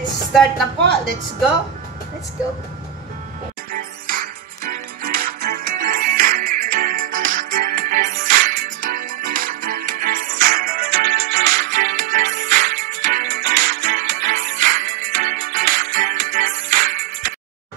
Let's start na po. Let's go. Let's go.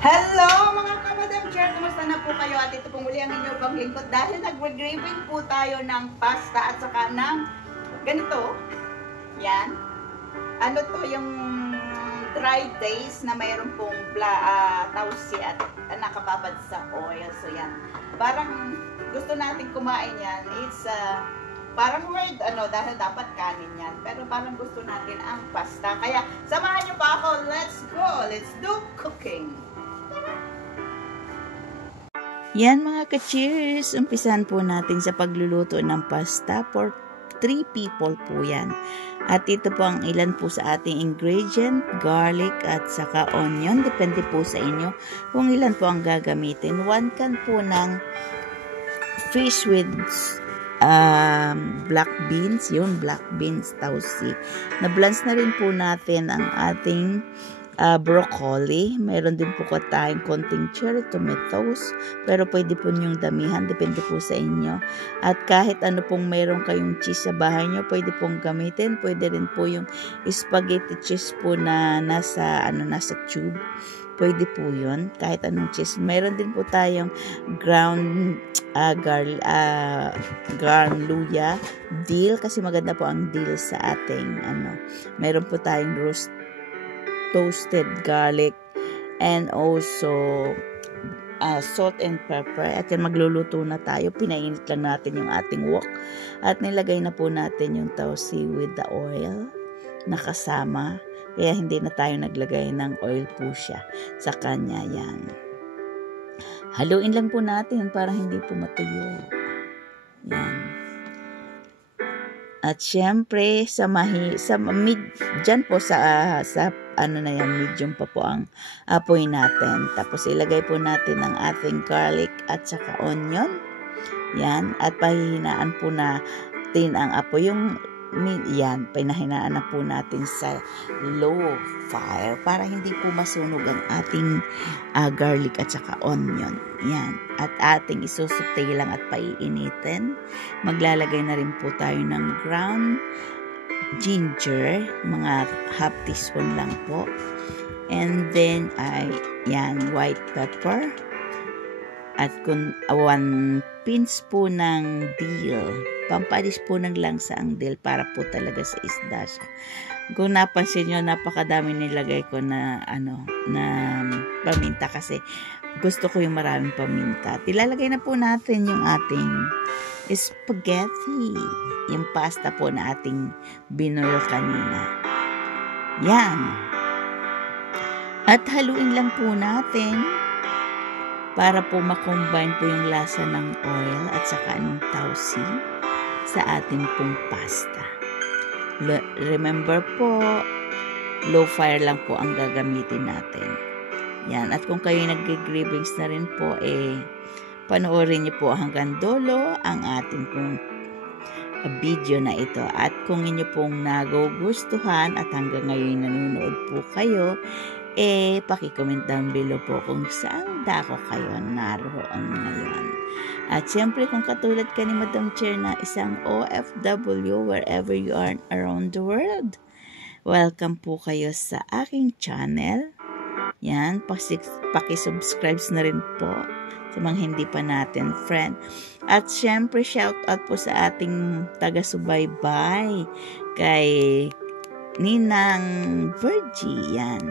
Hello mga kamadam chair! Kumusta na po kayo? At ito pong muli ang inyong paglingkod dahil nag-regraving po tayo ng pasta at saka ng ganito. Yan. Ano to yung dry days na mayroon pong tausi at nakababad sa oil. So yan. Parang gusto natin kumain yan. It's parang weird dahil dapat kanin yan. Pero parang gusto natin ang pasta. Kaya samahan niyo pa ako. Let's go! Let's do cooking! Yan mga ka-cheers, umpisan po natin sa pagluluto ng pasta for 3 people po yan. At ito po ang ilan po sa ating ingredient, garlic at saka onion. Depende po sa inyo kung ilan po ang gagamitin. 1 can po ng fish with black beans, yun, black beans, tausi. Na-blanch na rin po natin ang ating broccoli. Meron din po tayong konting cherry tomatoes, pero pwede po niyong damihan, depende po sa inyo. At kahit ano pong meron kayong cheese sa bahay nyo, pwede pong gamitin. Pwede rin po yung spaghetti cheese po na nasa tube. Pwede po yun, kahit anong cheese. Meron din po tayong ground luya, dill, kasi maganda po ang dill sa ating Meron po tayong toasted garlic and also salt and pepper. At yan, magluluto na tayo. Pinainit lang natin yung ating wok at nilagay na po natin yung tausi with the oil nakasama. Kaya hindi na tayo naglagay ng oil po siya sa kanya. Yan. Haluin lang po natin para hindi po matuyo. Yan. At syempre, dyan po sa medium pa po ang apoy natin. Tapos ilagay po natin ang ating garlic at saka onion. Yan. At pahihinaan po natin ang apoy. Yan, pinahinaan na po natin sa low fire para hindi po masunog ang ating garlic at saka onion. Yan. At ating isusutay lang at paiinitin. Maglalagay na rin po tayo ng ground ginger, mga half teaspoon lang po. And then yan, white pepper. At 1 pinch po ng dill. Pampalis po ng langsa ang dill para po talaga sa isda siya. Kung napansin nyo, napakadami nilagay ko na paminta kasi gusto ko yung maraming paminta. Ilalagay na po natin yung ating spaghetti. Yung pasta po na ating binoil kanina. Yan. At haluin lang po natin para po makombine po yung lasa ng oil at saka ng tausi sa ating pong pasta. Remember po, low fire lang po ang gagamitin natin. Yan. At kung kayo nag-gravings na rin po, panoorin niyo po hanggang dulo ang ating pong video na ito. At kung inyo pong nagugustuhan at hanggang ngayon nanonood po kayo, paki-comment down below po kung saan dako kayo naroon ngayon. At siyempre, kung katulad ka ni Madam Chair na isang OFW wherever you are around the world, welcome po kayo sa aking channel. Yan, paki-subscribe na rin po sa mga hindi pa natin friend. At siyempre, shout out po sa ating taga-subaybay kay Ninang Virgie. Yan.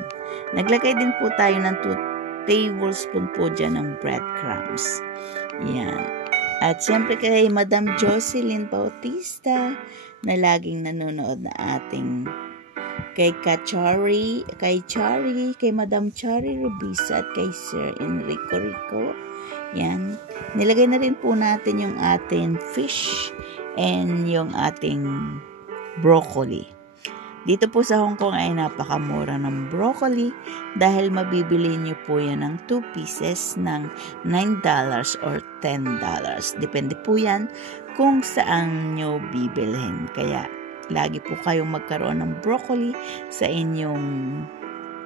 Naglagay din po tayo ng 2 tablespoon po dyan ng breadcrumbs. Yan. At siyempre kay Madam Jocelyn Bautista na laging nanonood na ating kay Chari, kay Madam Chari Rubisa at kay Sir Enrico Rico. Yan. Nilagay na rin po natin yung ating fish and yung ating broccoli. Dito po sa Hong Kong ay napakamura ng broccoli dahil mabibili nyo po yan ng 2 pieces ng $9 or $10. Depende po yan kung saan nyo bibilhin. Kaya lagi po kayong magkaroon ng broccoli sa inyong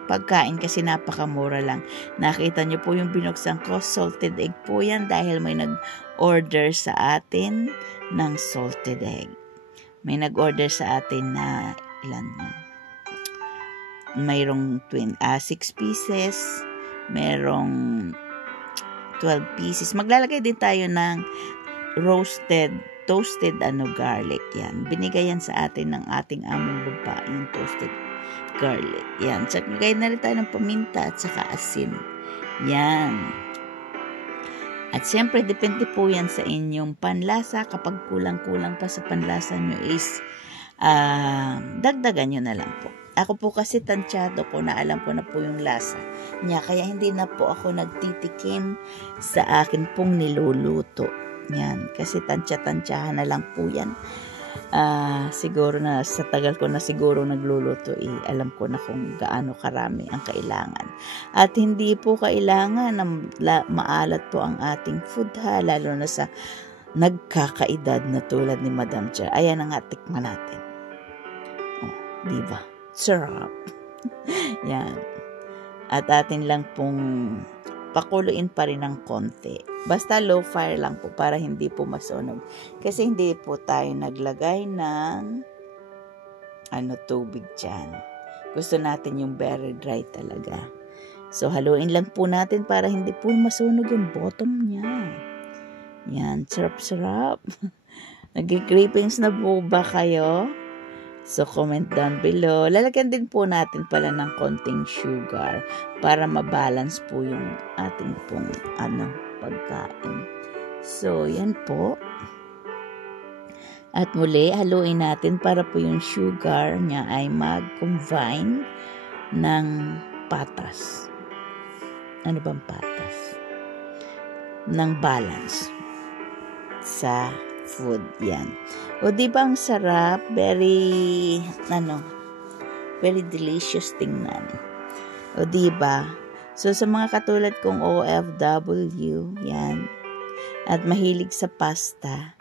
pagkain kasi napakamura lang. Nakita nyo po yung binuksan ko, salted egg po yan dahil may nag-order sa atin ng salted egg. May nag-order sa atin na ilan yun? Mayroong 6 pieces, mayroong 12 pieces. Maglalagay din tayo ng toasted garlic. Yan. Binigay yan sa atin ng ating among babae, yung toasted garlic. Yan. Sagay na rin tayo ng paminta at saka asin. Yan. At siyempre, depende po yan sa inyong panlasa. Kapag kulang-kulang pa sa panlasa nyo is dagdagan nyo na lang po. Ako po kasi tansyado ko na alam ko na po yung lasa niya. Kaya hindi na po ako nagtitikim sa akin pong niluluto. Yan. Kasi tansya-tansyahan na lang po yan. Siguro na sa tagal ko na siguro nagluluto, alam ko na kung gaano karami ang kailangan. At hindi po kailangan na maalat po ang ating food ha, lalo na sa nagkakaedad na tulad ni Madam Chair. Ayan ang tikman natin. Oh, diba? Sarap. Yan. At atin lang pong pakuluin pa rin ng konti. Basta low fire lang po para hindi po masunog. Kasi hindi po tayo naglagay ng tubig dyan. Gusto natin yung very dry talaga. So, haluin lang po natin para hindi po masunog yung bottom niya. Yan. Sarap-sarap. Nag-cravings na po ba kayo? So, comment down below. Lalagyan din po natin pala ng konting sugar para mabalance po yung ating pong pagkain. So, yan po. At muli, haluin natin para po yung sugar niya ay mag-combine ng patas. Ano bang patas? Ng balance sa food. Yan. O diba ang sarap? Very delicious tingnan. O diba? So sa mga katulad kong OFW, yan. At mahilig sa pasta.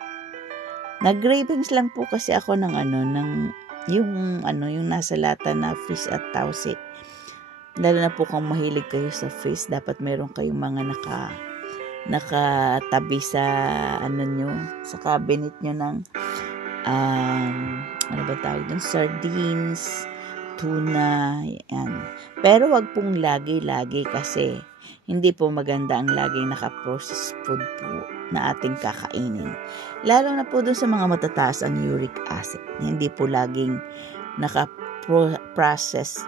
Nag-cravings lang po kasi ako ng yung nasa lata na fish at tausi. Lalo na po kung mahilig kayo sa fish, dapat meron kayong mga nakatabi sa sa cabinet nyo ng sardines, tuna, yan. Pero wag pong lagi-lagi kasi hindi po maganda ang laging naka-processed food po na ating kakainin. Lalo na po dun sa mga matataas ang uric acid. Hindi po laging naka-processed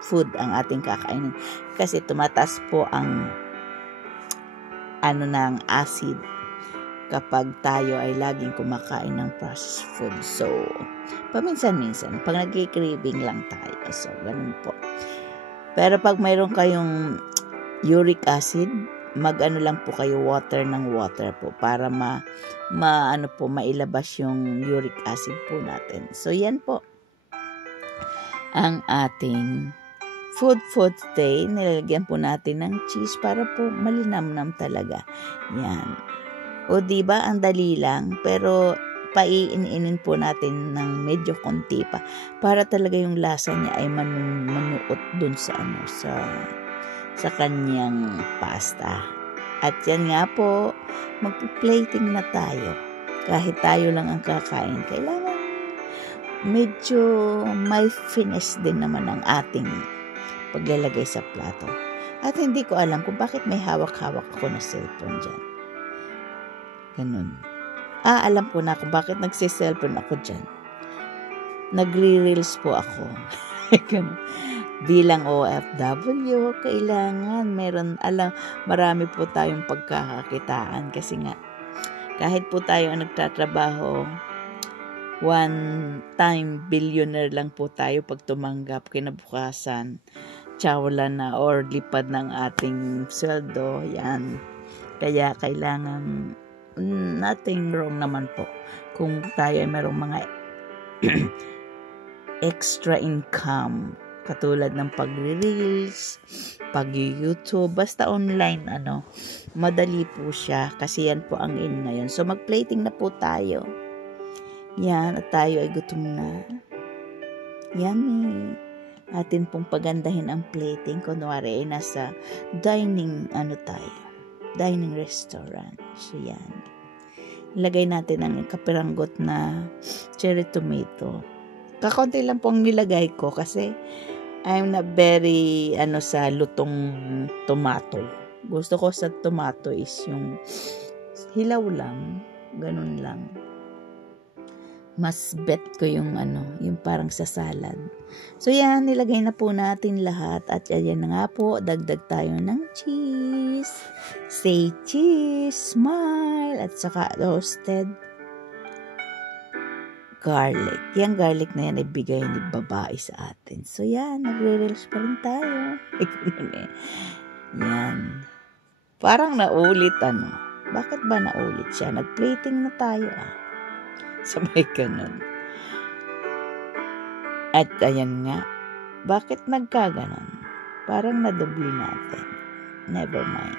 food ang ating kakainin. Kasi tumataas po ang ng acid kapag tayo ay laging kumakain ng processed food. So, paminsan-minsan, pag nag-craving lang tayo. So, ganun po. Pero pag mayroon kayong uric acid, lang po kayo water po para mailabas yung uric acid po natin. So, yan po ang ating food today. Nilalagyan po natin ng cheese para po malinamnam talaga. Yan. O diba, ang dali lang, pero paiinin po natin ng medyo konti pa para talaga yung lasa niya ay manuot dun sa kanyang pasta. At yan nga po, magpi-plating na tayo. Kahit tayo lang ang kakain, kailangan medyo may finesse din naman ang ating paglalagay sa plato. At hindi ko alam kung bakit may hawak-hawak ako na cellphone dyan. Ganun. Alam ko na kung bakit nagsiselfone ako dyan. Nagre-reels po ako. Ganun. Bilang OFW, kailangan marami po tayong pagkakakitaan kasi nga, kahit po tayo ang nagtatrabaho, one-time billionaire lang po tayo pag tumanggap, kinabukasan, tsawala na or lipad ng ating sweldo, yan. Kaya kailangan, nothing wrong naman po kung tayo ay mayroong mga extra income katulad ng pag-reels, pag-YouTube, basta online, madali po siya kasi yan po ang in ngayon. So mag-plating na po tayo. Yan, at tayo ay gutom na. Yummy. Atin pong pagandahin ang plating. Kunwari ay nasa dining dining restaurant. So yan. Ilagay natin ang kapiranggot na cherry tomato. Kakunti lang pong nilagay ko kasi I'm not very sa lutong tomato. Gusto ko sa tomato is yung hilaw lang, ganun lang. Mas bet ko yung yung parang sa salad. So yan, nilagay na po natin lahat at ayan na nga po, dagdag tayo ng cheese. Say cheese, smile, at saka roasted garlic. Yung garlic na yan ay bigay ni babae sa atin. So yan, nagre-relish pa rin tayo. Yan. Parang naulit Bakit ba naulit siya? Nag-plating na tayo Sabay ganun. At ayan nga. Bakit nagkaganon? Parang nadubli natin. Never mind.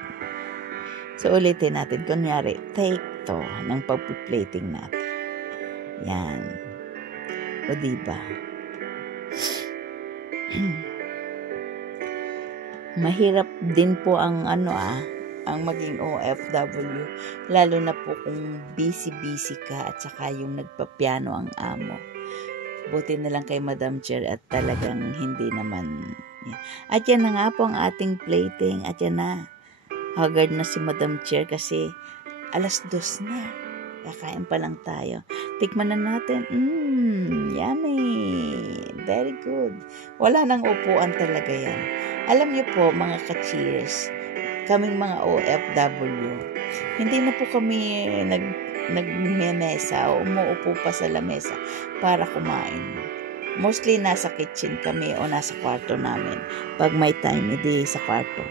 So ulitin natin. Kunyari, take to ng pag-plating natin. Yan. O diba? Mahirap din po ang ang maging OFW. Lalo na po kung busy ka at saka yung nagpapiano ang amo. Buti na lang kay Madam Chair at talagang hindi naman. Yan. At yan na nga po ang ating plating. At yan na. Haggard na si Madam Chair kasi 2:00 na. Kakain pa lang tayo. Tikman na natin. Yummy. Very good. Wala nang upuan talaga yan. Alam niyo po, mga ka-cheers, kaming mga OFW, hindi na po kami nagmemesa o umuupo pa sa lamesa para kumain. Mostly nasa kitchen kami o nasa kwarto namin. Pag may time, hindi sa kwarto.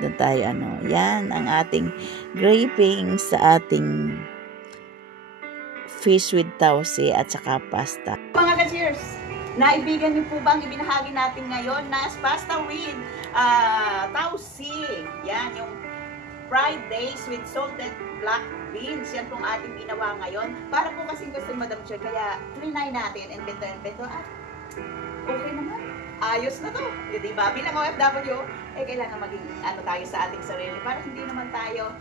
Doon tayo Yan ang ating graving sa ating fish with tausi at saka pasta. Mga ka-cheers, naibigan niyo po ba ang ibinahagi natin ngayon na pasta with tausi? Yan, yung fried days with salted black beans. Yan pong ating ginawa ngayon. Para po kasing gusto ni Madam Chair, kaya trinay natin, invento. At okay naman. Ayos na to. Diba? Bilang OFW, kailangan maging tayo sa ating sarili para hindi naman tayo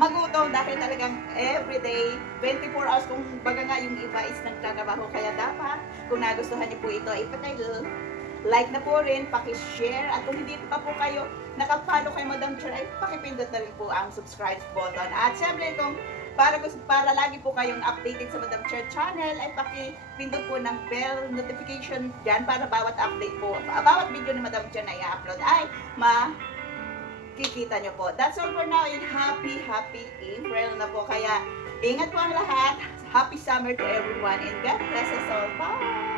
magutom dahil talagang everyday 24 hours kung baga nga yung iba is nagtatrabaho. Kaya dapat kung nagustuhan niyo po ito, like na po rin, paki-share, at kung hindi pa po kayo nakapollow kay Madam Chair, ay pakipindot na rin po ang subscribe button. At syempre kung para lagi po kayong updated sa Madam Chair channel, ay pakipindot po ng bell notification dyan para bawat update po, bawat video ni Madam Chair na i-upload ay kikita nyo po. That's all for now, and happy April na po. Kaya ingat po ang lahat. Happy summer to everyone, and God bless us all. Bye!